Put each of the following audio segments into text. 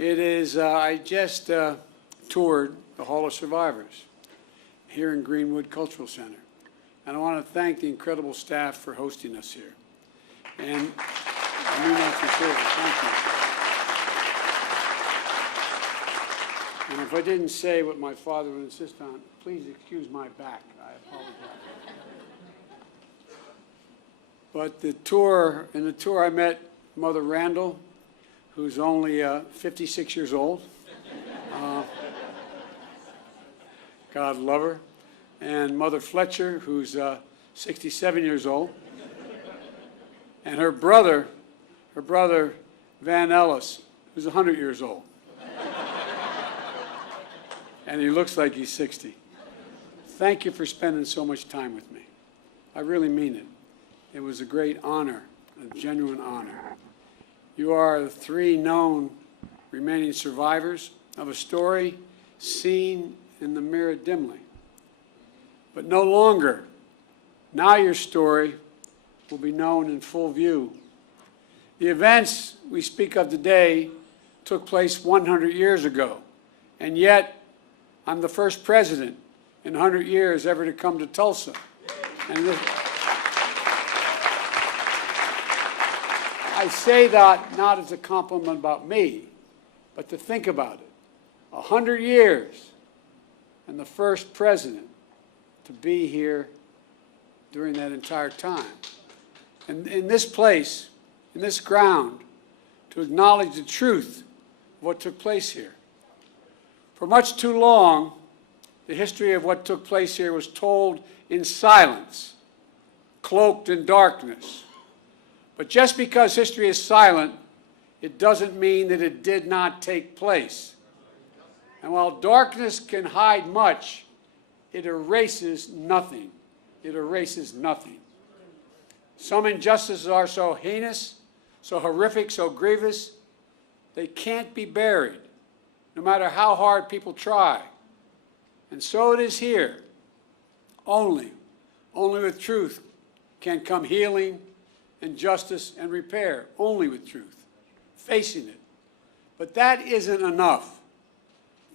I just toured the Hall of Survivors here in Greenwood Cultural Center. And I want to thank the incredible staff for hosting us here. And I mean that sincerely. Thank you. And if I didn't say what my father would insist on, please excuse my back. I apologize. But in the tour, I met Mother Randall, who's only 56 years old. God love her. And Mother Fletcher, who's 67 years old. And her brother, Van Ellis, who's 100 years old. And he looks like he's 60. Thank you for spending so much time with me. I really mean it. It was a great honor, a genuine honor. You are the three known remaining survivors of a story seen in the mirror dimly. But no longer. Now your story will be known in full view. The events we speak of today took place 100 years ago, and yet I'm the first president in 100 years ever to come to Tulsa. And I say that not as a compliment about me, but to think about it. 100 years and the first president to be here during that entire time. And in this place, in this ground, to acknowledge the truth of what took place here. For much too long, the history of what took place here was told in silence, cloaked in darkness. But just because history is silent, it doesn't mean that it did not take place. And while darkness can hide much, it erases nothing. It erases nothing. Some injustices are so heinous, so horrific, so grievous, they can't be buried, no matter how hard people try. And so it is here. Only with truth can come healing and justice and repair. Only with truth, facing it. But that isn't enough.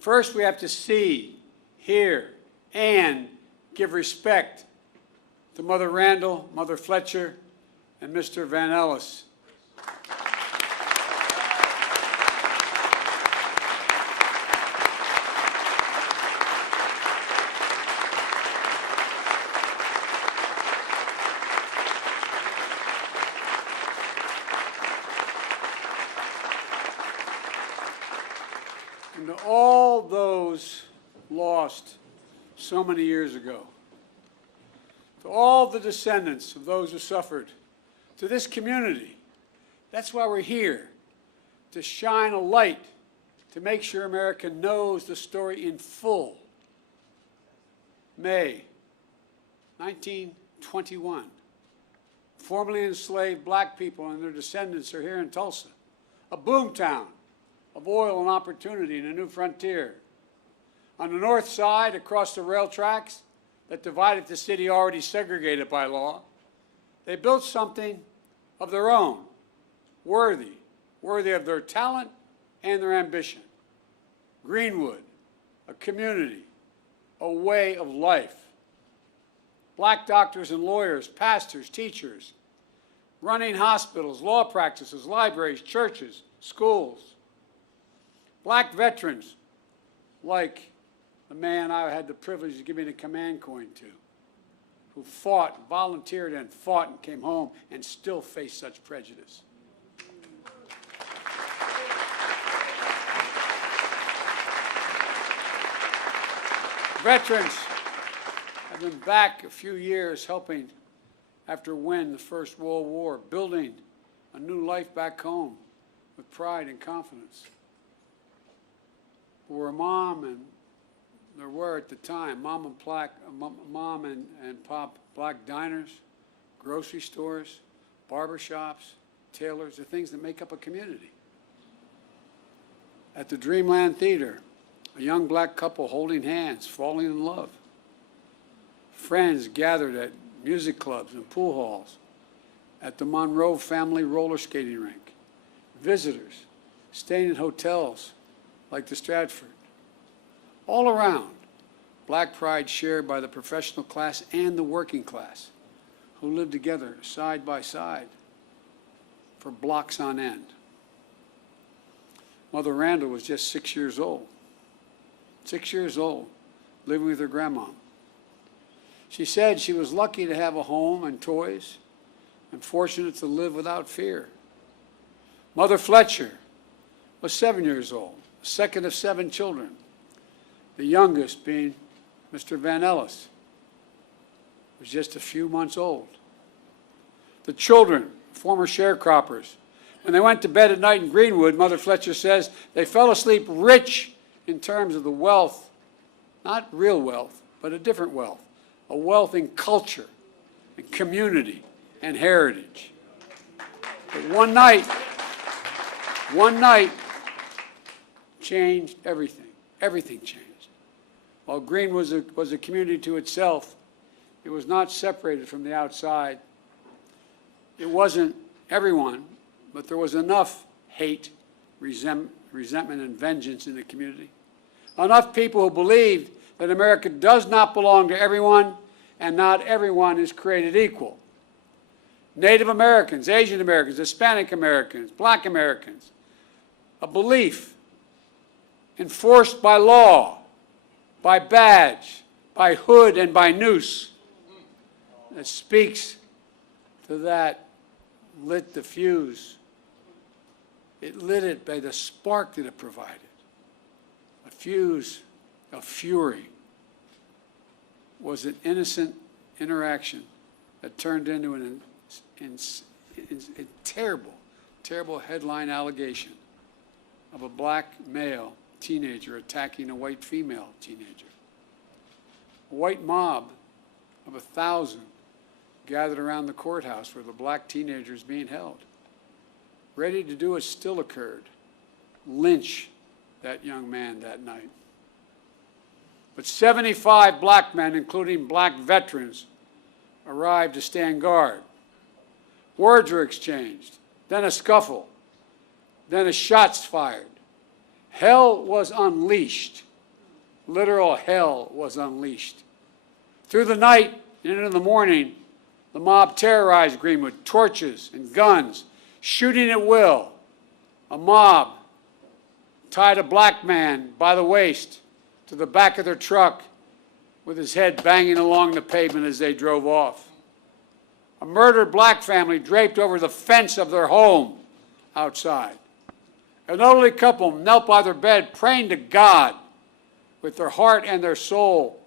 First, we have to see, hear, and give respect to Mother Randall, Mother Fletcher, and Mr. Van Ellis. And to all those lost so many years ago, to all the descendants of those who suffered, to this community, that's why we're here, to shine a light, to make sure America knows the story in full. May 1921, formerly enslaved black people and their descendants are here in Tulsa, a boomtown of oil and opportunity and a new frontier. On the north side, across the rail tracks that divided the city already segregated by law, they built something of their own, worthy of their talent and their ambition. Greenwood, a community, a way of life. Black doctors and lawyers, pastors, teachers, running hospitals, law practices, libraries, churches, schools. Black veterans, like the man I had the privilege of giving a command coin to, who fought, volunteered and fought and came home and still faced such prejudice. Veterans have been back a few years helping after winning the First World War, building a new life back home with pride and confidence. For a mom, and there were at the time, mom and pop black diners, grocery stores, barbershops, tailors, the things that make up a community. At the Dreamland Theater, a young black couple holding hands, falling in love. Friends gathered at music clubs and pool halls, at the Monroe family roller skating rink. Visitors staying in hotels like the Stratford. All around, black pride shared by the professional class and the working class, who lived together side by side for blocks on end. Mother Randall was just 6 years old. 6 years old, living with her grandma. She said she was lucky to have a home and toys and fortunate to live without fear. Mother Fletcher was 7 years old, the second of 7 children, the youngest being Mr. Van Ellis, was just a few months old. The children, former sharecroppers, when they went to bed at night in Greenwood, Mother Fletcher says they fell asleep rich in terms of the wealth, not real wealth, but a different wealth, a wealth in culture and community and heritage. But one night changed everything. Everything changed. While Greenwood was a community to itself, it was not separated from the outside. It wasn't everyone, but there was enough hate, resentment, and vengeance in the community. Enough people who believed that America does not belong to everyone and not everyone is created equal. Native Americans, Asian Americans, Hispanic Americans, Black Americans, a belief enforced by law, by badge, by hood, and by noose that speaks to that lit the fuse. It lit it by the spark that it provided. A fuse of fury was an innocent interaction that turned into a terrible, terrible headline allegation of a black male teenager attacking a white female teenager. A white mob of 1,000 gathered around the courthouse where the black teenager is being held. Ready to do what still occurred, lynch that young man that night. But 75 black men, including black veterans, arrived to stand guard. Words were exchanged, then a scuffle, then shots fired. Hell was unleashed. Literal hell was unleashed. Through the night and into the morning, the mob terrorized Greenwood, torches and guns, shooting at will. A mob tied a black man by the waist to the back of their truck with his head banging along the pavement as they drove off. A murdered black family draped over the fence of their home outside. An elderly couple knelt by their bed praying to God with their heart and their soul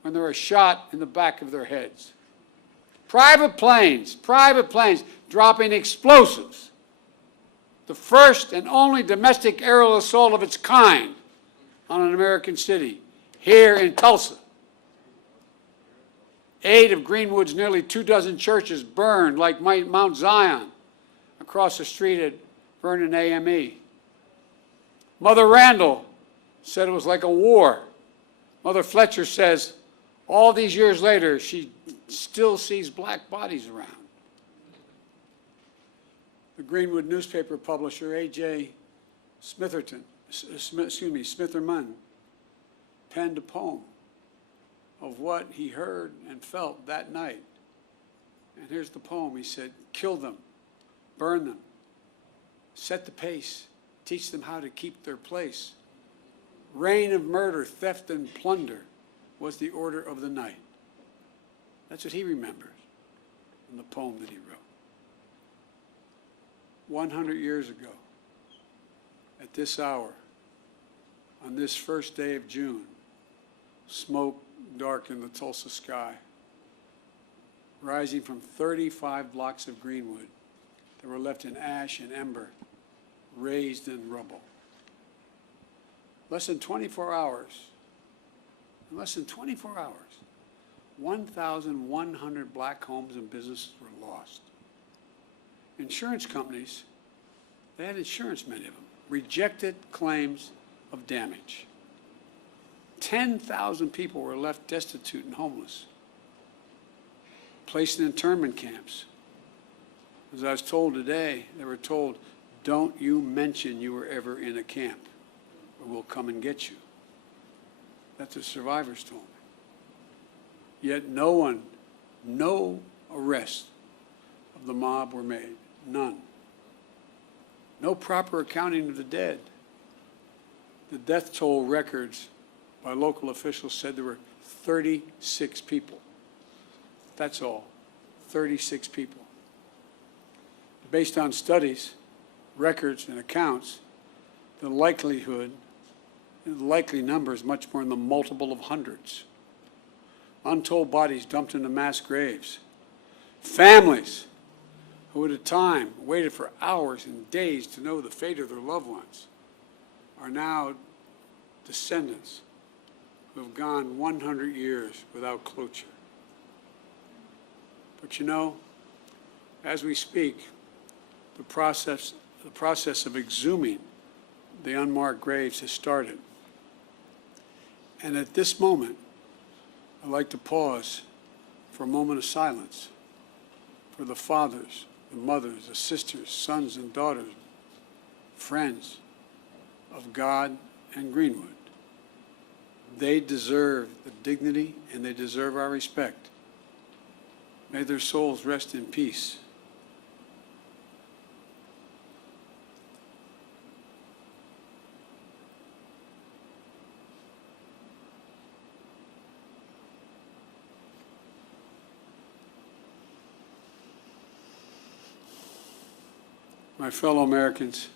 when they were shot in the back of their heads. Private planes dropping explosives. The first and only domestic aerial assault of its kind on an American city, here in Tulsa. 8 of Greenwood's nearly 24 churches burned like Mount Zion across the street at Vernon AME. Mother Randall said it was like a war. Mother Fletcher says all these years later, she still sees black bodies around. The Greenwood newspaper publisher, A.J. Smitherman, penned a poem of what he heard and felt that night. And here's the poem. He said, "Kill them, burn them, set the pace, teach them how to keep their place. Reign of murder, theft, and plunder was the order of the night." That's what he remembers in the poem that he wrote. 100 years ago, at this hour, on this first day of June, smoke darkened the Tulsa sky, rising from 35 blocks of Greenwood that were left in ash and ember, raised in rubble. Less than 24 hours, 1,100 black homes and businesses were lost. Insurance companies, they had insurance, many of them, rejected claims of damage. 10,000 people were left destitute and homeless, placed in internment camps. As I was told today, they were told, don't you mention you were ever in a camp, or we'll come and get you. That's what survivors told me. Yet no arrests of the mob were made, none. No proper accounting of the dead. The death toll records by local officials said there were 36 people. That's all, 36 people. Based on studies, records, and accounts, the likelihood, the likely number is much more in the multiple of hundreds. Untold bodies dumped into mass graves. Families who at a time waited for hours and days to know the fate of their loved ones are now descendants who have gone 100 years without closure. But you know, as we speak, the process of exhuming the unmarked graves has started. And at this moment, I'd like to pause for a moment of silence for the fathers, the mothers, the sisters, sons and daughters, friends of God and Greenwood. They deserve the dignity and they deserve our respect. May their souls rest in peace. My fellow Americans,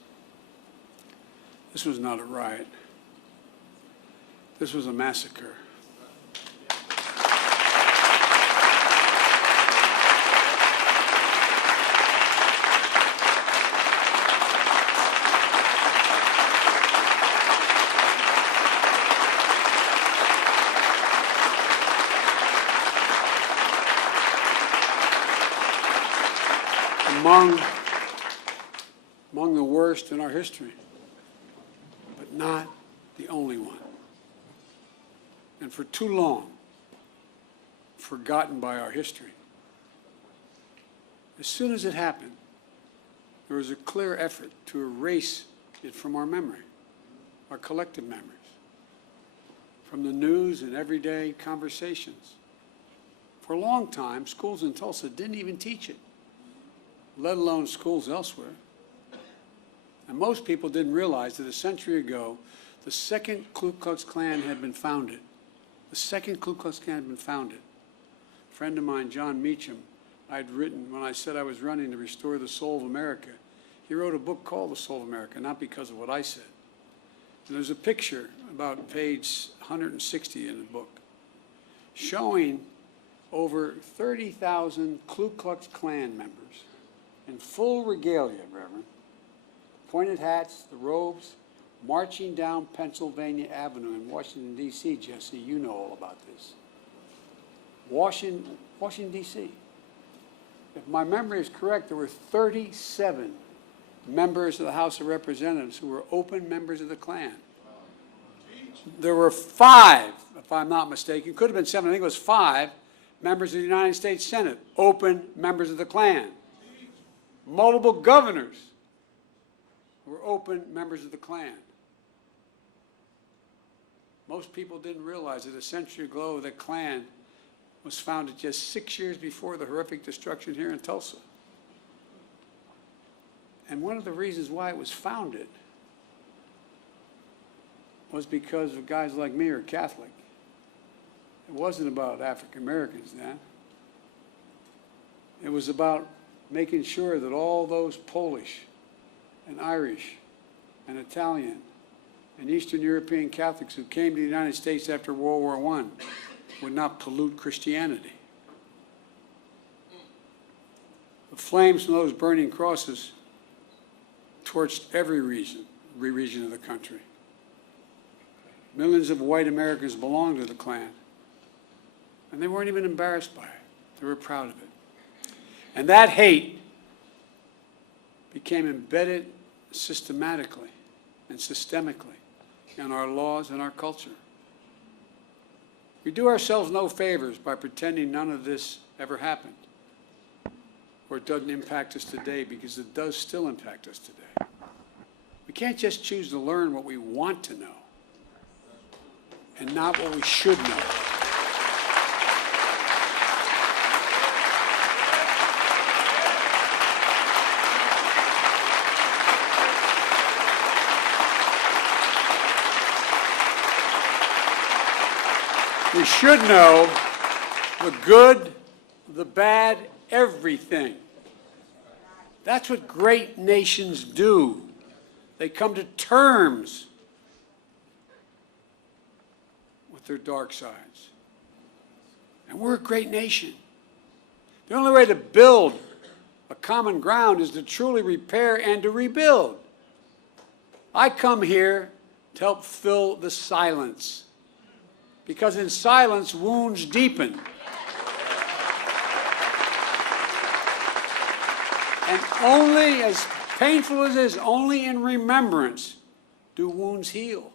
this was not a riot. This was a massacre. Among the worst in our history, but not the only one. And for too long, forgotten by our history. As soon as it happened, there was a clear effort to erase it from our memory, our collective memories, from the news and everyday conversations. For a long time, schools in Tulsa didn't even teach it, let alone schools elsewhere. And most people didn't realize that a century ago, the second Ku Klux Klan had been founded. The second Ku Klux Klan had been founded. A friend of mine, John Meacham, I'd written when I said I was running to restore the soul of America. He wrote a book called The Soul of America, not because of what I said. And there's a picture about page 160 in the book showing over 30,000 Ku Klux Klan members in full regalia, Reverend, pointed hats, the robes, marching down Pennsylvania Avenue in Washington, D.C., Jesse, you know all about this. Washington, D.C. If my memory is correct, there were 37 members of the House of Representatives who were open members of the Klan. There were 5, if I'm not mistaken, could have been 7, I think it was 5, members of the United States Senate, open members of the Klan. Multiple governors were open members of the Klan. Most people didn't realize that a century ago the Klan was founded just 6 years before the horrific destruction here in Tulsa. And one of the reasons why it was founded was because of guys like me who are Catholic. It wasn't about African Americans then. It was about making sure that all those Polish and Irish and Italian and Eastern European Catholics who came to the United States after World War I would not pollute Christianity. The flames from those burning crosses torched every region of the country. Millions of white Americans belonged to the Klan, and they weren't even embarrassed by it. They were proud of it. And that hate became embedded systematically and systemically in our laws and our culture. We do ourselves no favors by pretending none of this ever happened, or it doesn't impact us today, because it does still impact us today. We can't just choose to learn what we want to know and not what we should know. We should know the good, the bad, everything. That's what great nations do. They come to terms with their dark sides. And we're a great nation. The only way to build a common ground is to truly repair and to rebuild. I come here to help fill the silence, because in silence, wounds deepen. And only, as painful as it is, only in remembrance do wounds heal.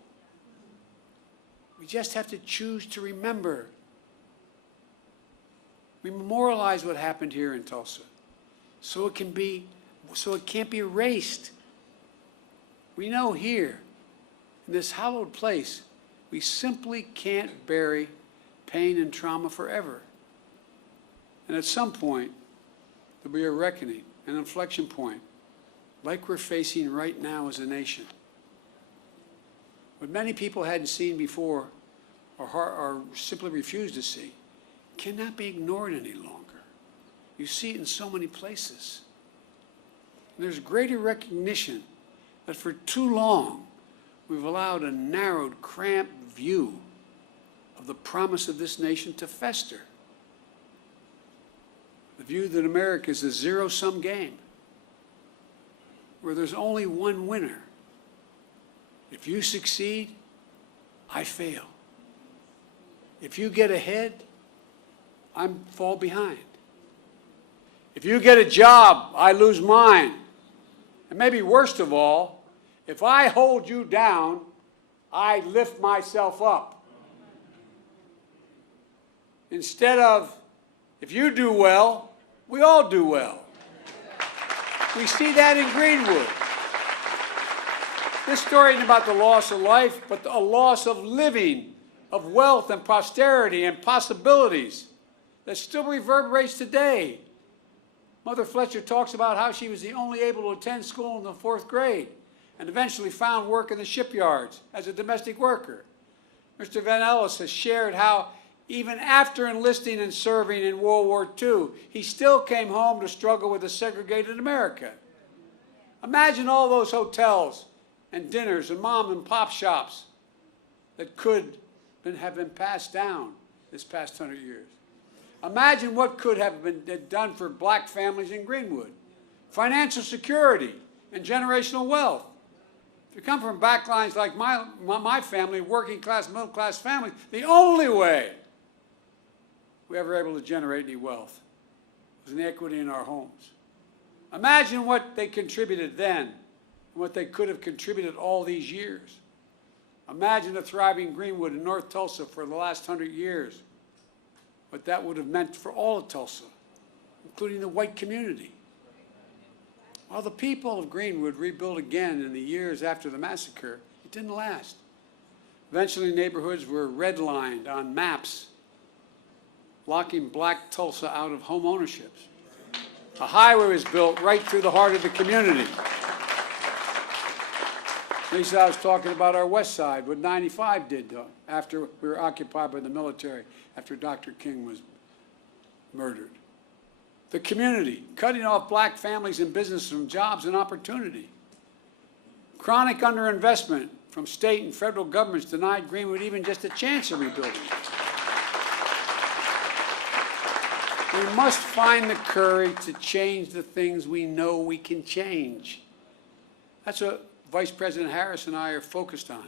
We just have to choose to remember. We memorialize what happened here in Tulsa, so it can't be erased. We know here, in this hallowed place, we simply can't bury pain and trauma forever. And at some point, there'll be a reckoning, an inflection point, like we're facing right now as a nation. What many people hadn't seen before or simply refused to see cannot be ignored any longer. You see it in so many places. And there's greater recognition that for too long we've allowed a narrowed, cramped view of the promise of this nation to fester. The view that America is a zero-sum game where there's only one winner. If you succeed, I fail. If you get ahead, I fall behind. If you get a job, I lose mine. And maybe worst of all, if I hold you down, I lift myself up. Instead of, if you do well, we all do well. We see that in Greenwood. This story isn't about the loss of life, but a loss of living, of wealth and prosperity and possibilities that still reverberates today. Mother Fletcher talks about how she was the only able to attend school in the 4th grade and eventually found work in the shipyards as a domestic worker. Mr. Van Ellis has shared how even after enlisting and serving in World War II, he still came home to struggle with a segregated America. Imagine all those hotels and dinners and mom and pop shops that could have been passed down this past 100 years. Imagine what could have been done for black families in Greenwood. Financial security and generational wealth. If you come from backlines like my family, working class, middle class families, the only way we ever able to generate any wealth was an equity in our homes. Imagine what they contributed then and what they could have contributed all these years. Imagine a thriving Greenwood in North Tulsa for the last 100 years. What that would have meant for all of Tulsa, including the white community. While the people of Greenwood rebuilt again in the years after the massacre, it didn't last. Eventually, neighborhoods were redlined on maps, locking black Tulsa out of home ownership. A highway was built right through the heart of the community. Lisa, I was talking about our west side, what 95 did after we were occupied by the military, after Dr. King was murdered. The community, cutting off black families and businesses from jobs and opportunity. Chronic underinvestment from state and federal governments denied Greenwood even just a chance of rebuilding. We must find the courage to change the things we know we can change. That's what Vice President Harris and I are focused on,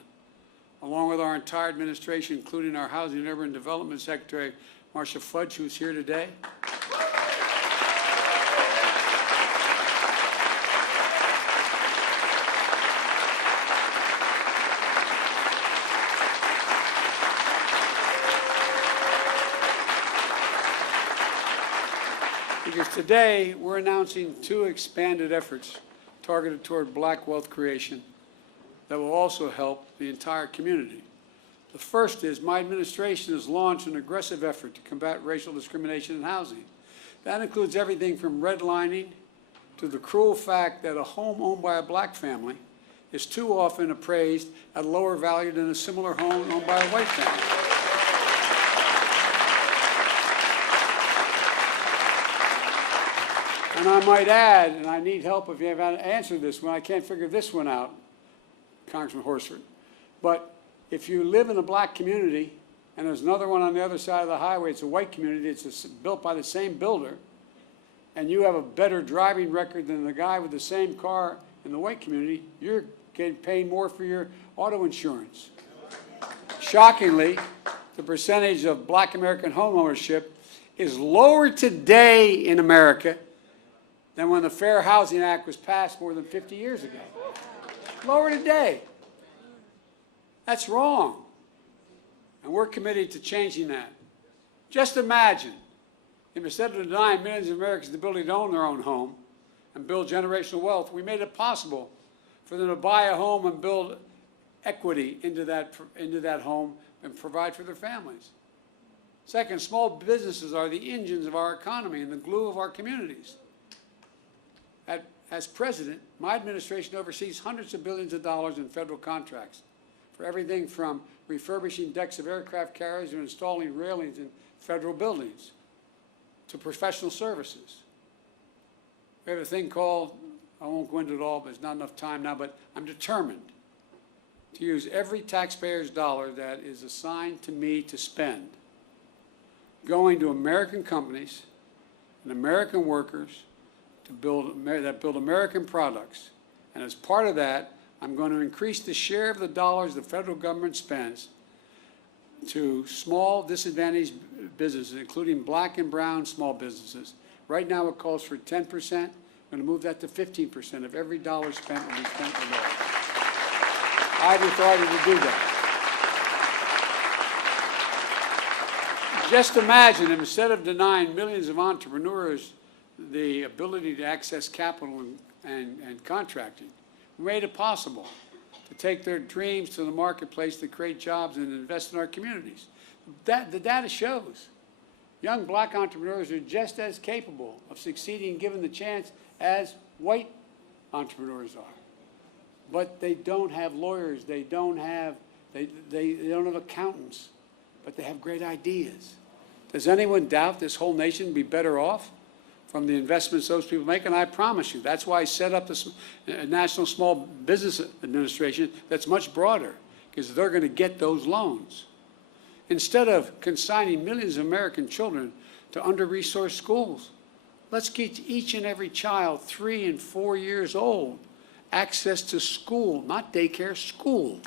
along with our entire administration, including our Housing and Urban Development Secretary, Marcia Fudge, who's here today. Because today we're announcing 2 expanded efforts targeted toward black wealth creation that will also help the entire community. The first is my administration has launched an aggressive effort to combat racial discrimination in housing. That includes everything from redlining to the cruel fact that a home owned by a black family is too often appraised at a lower value than a similar home owned by a white family. And I might add, and I need help if you have answered this one, I can't figure this one out, Congressman Horsford, but if you live in a black community and there's another one on the other side of the highway, it's a white community, it's built by the same builder, and you have a better driving record than the guy with the same car in the white community, you're getting paid more for your auto insurance. Shockingly, the percentage of black American homeownership is lower today in America than when the Fair Housing Act was passed more than 50 years ago. Lower today. That's wrong. And we're committed to changing that. Just imagine if instead of denying millions of Americans the ability to own their own home and build generational wealth, we made it possible for them to buy a home and build equity into that home and provide for their families. Second, small businesses are the engines of our economy and the glue of our communities. As president, my administration oversees hundreds of billions of dollars in federal contracts for everything from refurbishing decks of aircraft carriers to installing railings in federal buildings to professional services. We have a thing called, I won't go into it all, but there's not enough time now, but I'm determined to use every taxpayer's dollar that is assigned to me to spend going to American companies and American workers that build American products. And as part of that, I'm going to increase the share of the dollars the federal government spends to small disadvantaged businesses, including black and brown small businesses. Right now it calls for 10%. I'm going to move that to 15% of every dollar spent will be spent for those. I have the authority to do that. Just imagine if instead of denying millions of entrepreneurs the ability to access capital and contracting, we made it possible to take their dreams to the marketplace to create jobs and invest in our communities. The data shows young black entrepreneurs are just as capable of succeeding given the chance as white entrepreneurs are. But they don't have lawyers, they don't have accountants, but they have great ideas. Does anyone doubt this whole nation would be better off from the investments those people make? And I promise you, that's why I set up this National Small Business Administration that's much broader, because they're going to get those loans. Instead of consigning millions of American children to under-resourced schools, let's get each and every child 3 and 4 years old access to school, not daycare, school.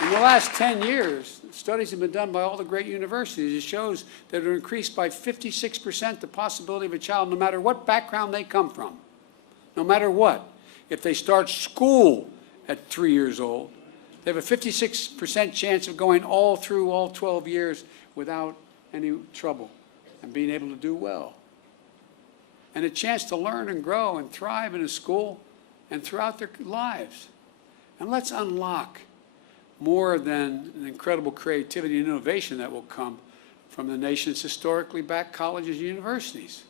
In the last 10 years, studies have been done by all the great universities. It shows that it will increase by 56% the possibility of a child, no matter what background they come from, no matter what. If they start school at 3 years old, they have a 56% chance of going all through all 12 years without any trouble and being able to do well. And a chance to learn and grow and thrive in a school and throughout their lives. And let's unlock more than an incredible creativity and innovation that will come from the nation's historically black colleges and universities.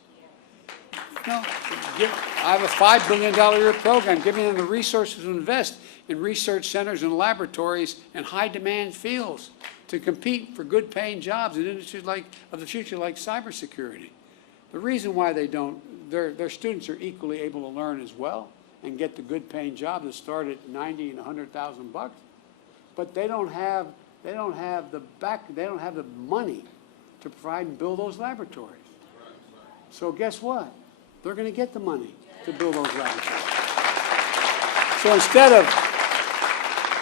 You know, I have a $5 billion a year program giving them the resources to invest in research centers and laboratories in high-demand fields to compete for good-paying jobs in industries of the future like cybersecurity. The reason why they don't, their students are equally able to learn as well and get the good-paying jobs that start at $90,000 and $100,000. But they don't have the money to provide and build those laboratories. So guess what? They're going to get the money to build those laboratories. So instead of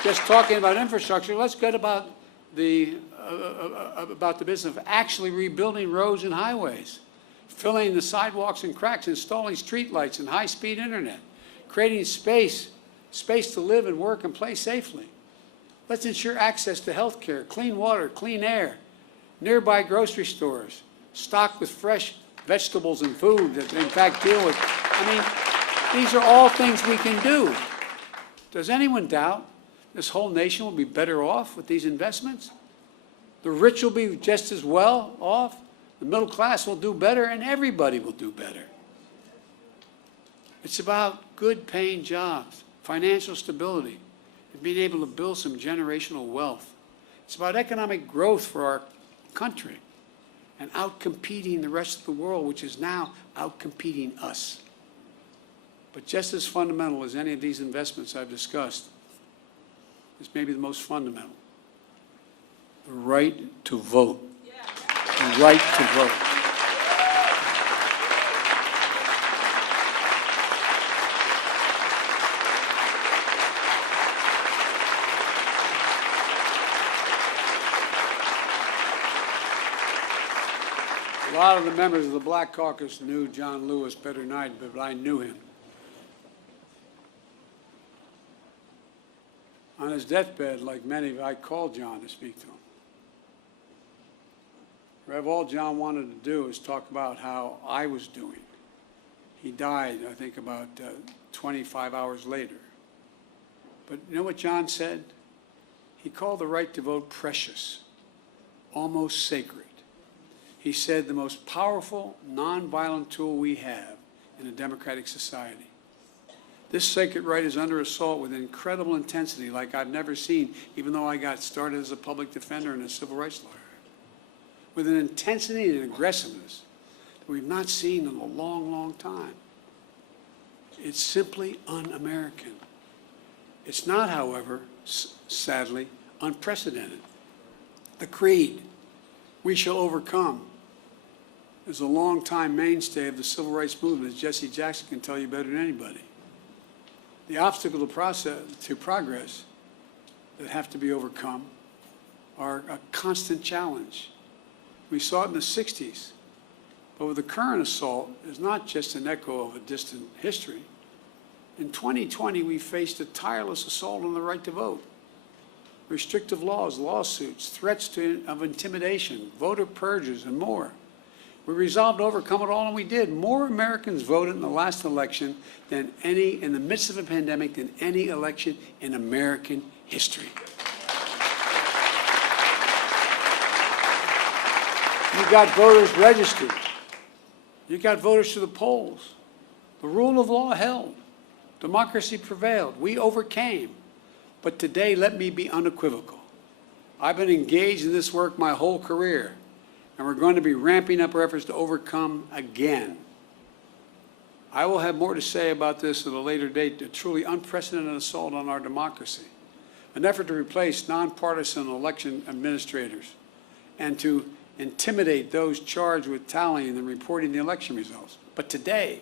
just talking about infrastructure, let's get about the business of actually rebuilding roads and highways, filling the sidewalks and cracks, installing streetlights and high-speed internet, creating space to live and work and play safely. Let's ensure access to health care, clean water, clean air, nearby grocery stores, stocked with fresh vegetables and food that in fact deal with. I mean, these are all things we can do. Does anyone doubt this whole nation will be better off with these investments? The rich will be just as well off, the middle class will do better, and everybody will do better. It's about good paying jobs, financial stability, and being able to build some generational wealth. It's about economic growth for our country and outcompeting the rest of the world, which is now outcompeting us. But just as fundamental as any of these investments I've discussed is maybe the most fundamental: the right to vote. The right to vote. A lot of the members of the Black Caucus knew John Lewis better than I did, but I knew him. On his deathbed, like many, I called John to speak to him. Rev, all John wanted to do is talk about how I was doing. He died, I think, about 25 hours later. But you know what John said? He called the right to vote precious, almost sacred. He said the most powerful, nonviolent tool we have in a democratic society. This sacred right is under assault with incredible intensity like I've never seen, even though I got started as a public defender and a civil rights lawyer. With an intensity and aggressiveness that we've not seen in a long, long time. It's simply un-American. It's not, however, sadly, unprecedented. The creed, "We shall overcome," is a long-time mainstay of the civil rights movement, as Jesse Jackson can tell you better than anybody. The obstacle to progress that have to be overcome are a constant challenge. We saw it in the 60s, but with the current assault, it's not just an echo of a distant history. In 2020, we faced a tireless assault on the right to vote. Restrictive laws, lawsuits, threats of intimidation, voter purges, and more. We resolved to overcome it all, and we did. More Americans voted in the last election than any, in the midst of a pandemic, than any election in American history. You got voters registered. You got voters to the polls. The rule of law held. Democracy prevailed. We overcame. But today, let me be unequivocal. I've been engaged in this work my whole career, and we're going to be ramping up our efforts to overcome again. I will have more to say about this at a later date, a truly unprecedented assault on our democracy, an effort to replace nonpartisan election administrators and to intimidate those charged with tallying and reporting the election results. But today,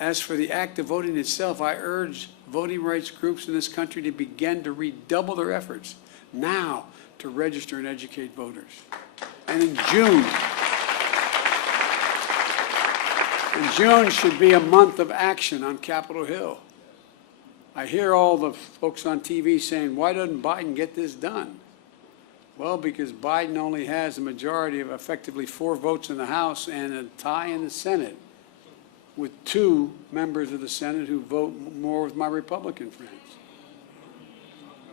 as for the act of voting itself, I urge voting rights groups in this country to begin to redouble their efforts now to register and educate voters. And in June should be a month of action on Capitol Hill. I hear all the folks on TV saying, why doesn't Biden get this done? Well, because Biden only has a majority of effectively 4 votes in the House and a tie in the Senate, with 2 members of the Senate who vote more with my Republican friends.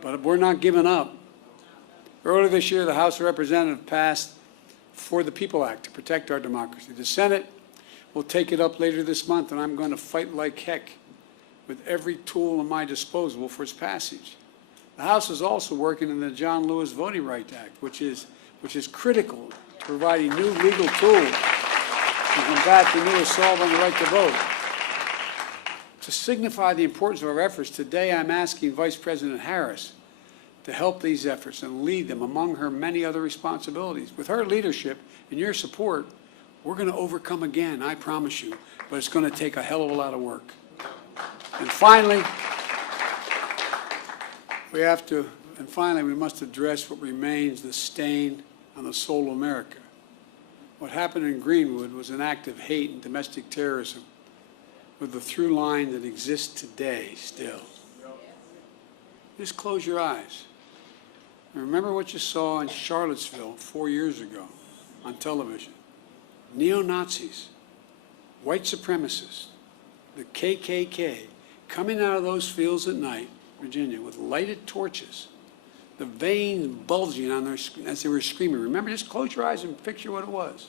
But we're not giving up. Earlier this year, the House of Representatives passed For the People Act to protect our democracy. The Senate will take it up later this month, and I'm going to fight like heck with every tool at my disposal for its passage. The House is also working on the John Lewis Voting Rights Act, which is critical to providing new legal tools to combat the new assault on the right to vote. To signify the importance of our efforts, today I'm asking Vice President Harris to help these efforts and lead them among her many other responsibilities. With her leadership and your support, we're going to overcome again, I promise you, but it's going to take a hell of a lot of work. And finally, we must address what remains the stain on the soul of America. What happened in Greenwood was an act of hate and domestic terrorism with the through line that exists today still. Just close your eyes. And remember what you saw in Charlottesville 4 years ago on television. neo-Nazis, white supremacists, the KKK, coming out of those fields at night, Virginia, with lighted torches, the veins bulging on their, as they were screaming. Remember, just close your eyes and picture what it was.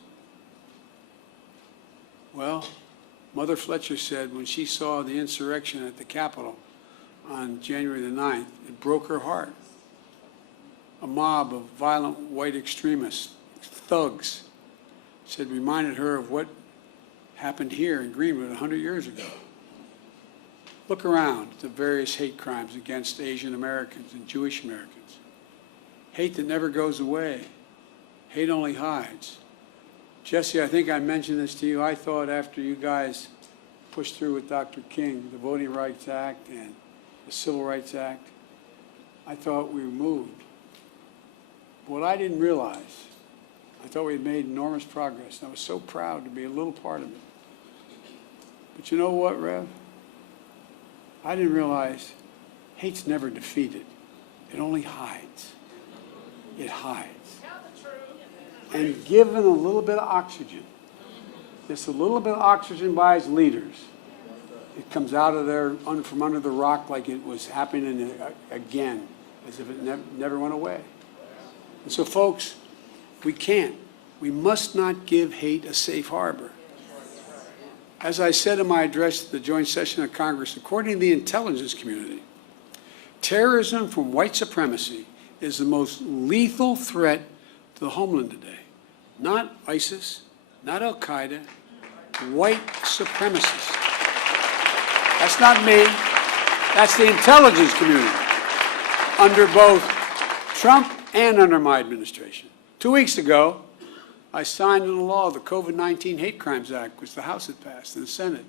Well, Mother Fletcher said when she saw the insurrection at the Capitol on January the 9th, it broke her heart. A mob of violent white extremists, thugs, said reminded her of what happened here in Greenwood 100 years ago. Look around at the various hate crimes against Asian Americans and Jewish Americans. Hate that never goes away. Hate only hides. Jesse, I think I mentioned this to you. I thought after you guys pushed through with Dr. King, the Voting Rights Act and the Civil Rights Act, I thought we were moved. But what I didn't realize, I thought we had made enormous progress, and I was so proud to be a little part of it. But you know what, Rev? I didn't realize hate's never defeated. It only hides. It hides. And given a little bit of oxygen, just a little bit of oxygen by its leaders, it comes out of there from under the rock like it was happening again, as if it never went away. And so, folks, we must not give hate a safe harbor. As I said in my address at the joint session of Congress, according to the intelligence community, terrorism from white supremacy is the most lethal threat to the homeland today. Not ISIS, not Al-Qaeda, white supremacists. That's not me. That's the intelligence community under both Trump and under my administration. 2 weeks ago, I signed into law the COVID-19 Hate Crimes Act, which the House had passed, and the Senate.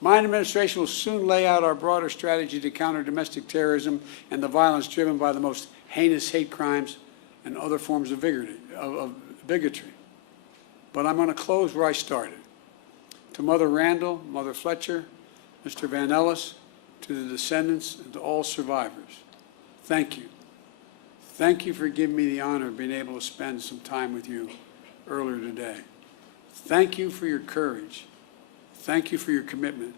My administration will soon lay out our broader strategy to counter domestic terrorism and the violence driven by the most heinous hate crimes and other forms of bigotry. But I'm going to close where I started. To Mother Randall, Mother Fletcher, Mr. Van Ellis, to the descendants, and to all survivors, thank you. Thank you for giving me the honor of being able to spend some time with you earlier today. Thank you for your courage. Thank you for your commitment.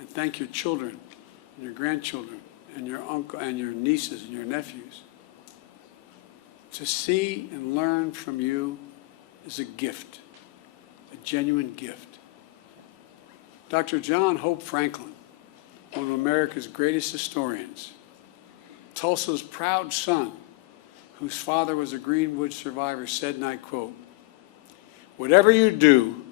And thank your children and your grandchildren and your uncle and your nieces and your nephews. To see and learn from you is a gift, a genuine gift. Dr. John Hope Franklin, one of America's greatest historians, Tulsa's proud son, whose father was a Greenwood survivor, said, and I quote, "Whatever you do,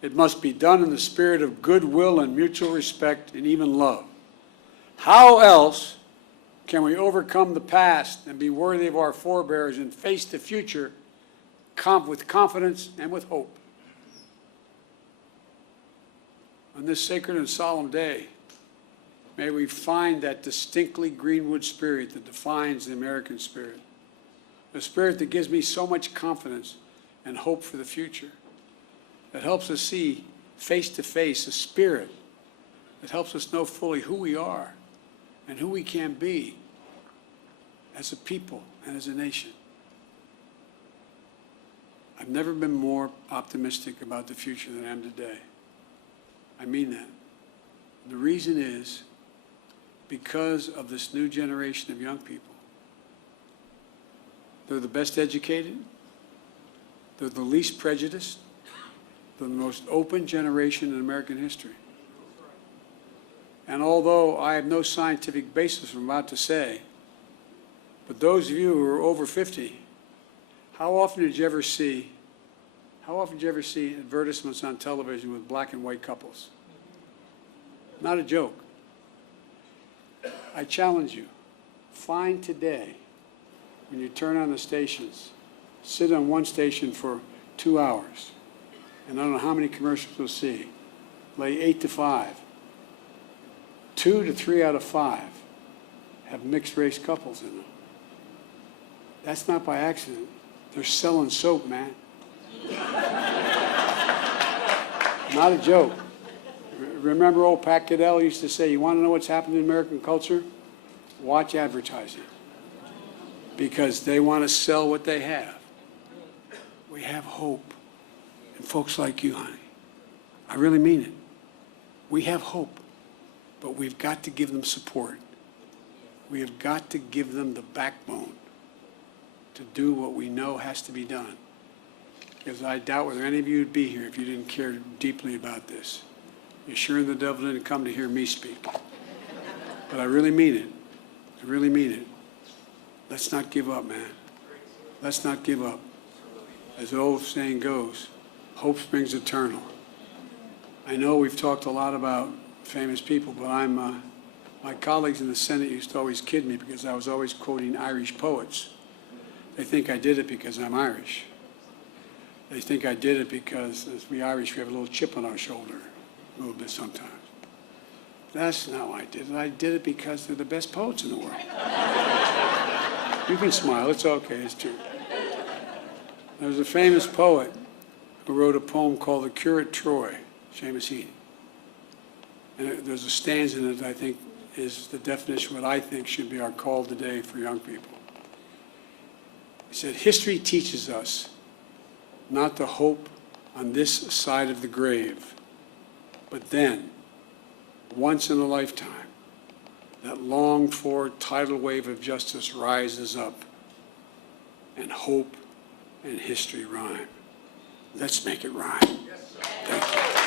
it must be done in the spirit of goodwill and mutual respect and even love. How else can we overcome the past and be worthy of our forebears and face the future with confidence and with hope?" On this sacred and solemn day, may we find that distinctly Greenwood spirit that defines the American spirit, a spirit that gives me so much confidence and hope for the future, that helps us see face to face, a spirit that helps us know fully who we are and who we can be as a people and as a nation. I've never been more optimistic about the future than I am today. I mean that. The reason is because of this new generation of young people. They're the best educated, they're the least prejudiced, they're the most open generation in American history. And although I have no scientific basis for what I'm about to say, but those of you who are over 50, how often did you ever see advertisements on television with black and white couples? Not a joke. I challenge you, find today, when you turn on the stations, sit on one station for 2 hours, and I don't know how many commercials you'll see, lay 8 to 5. 2 to 3 out of 5 have mixed race couples in them. That's not by accident. They're selling soap, man. Not a joke. Remember old Pat Goodell used to say, you want to know what's happening in American culture? Watch advertising. Because they want to sell what they have. We have hope. and folks like you, honey. I really mean it. We have hope, but we've got to give them support. We have got to give them the backbone to do what we know has to be done. Because I doubt whether any of you would be here if you didn't care deeply about this. You're sure the devil didn't come to hear me speak. But I really mean it. I really mean it. Let's not give up, man. Let's not give up. As the old saying goes, hope springs eternal. I know we've talked a lot about famous people, but my colleagues in the Senate used to always kid me because I was always quoting Irish poets. They think I did it because I'm Irish. They think I did it because, as we Irish, we have a little chip on our shoulder, a little bit sometimes. That's not why I did it. I did it because they're the best poets in the world. You can smile, it's okay, it's true. There was a famous poet who wrote a poem called The Curate Troy, Seamus Heaney. And there's a stanza in it that I think is the definition of what I think should be our call today for young people. He said, history teaches us not to hope on this side of the grave, but then, once in a lifetime, that longed-for tidal wave of justice rises up, and hope and history rhyme. Let's make it rhyme. Thank you.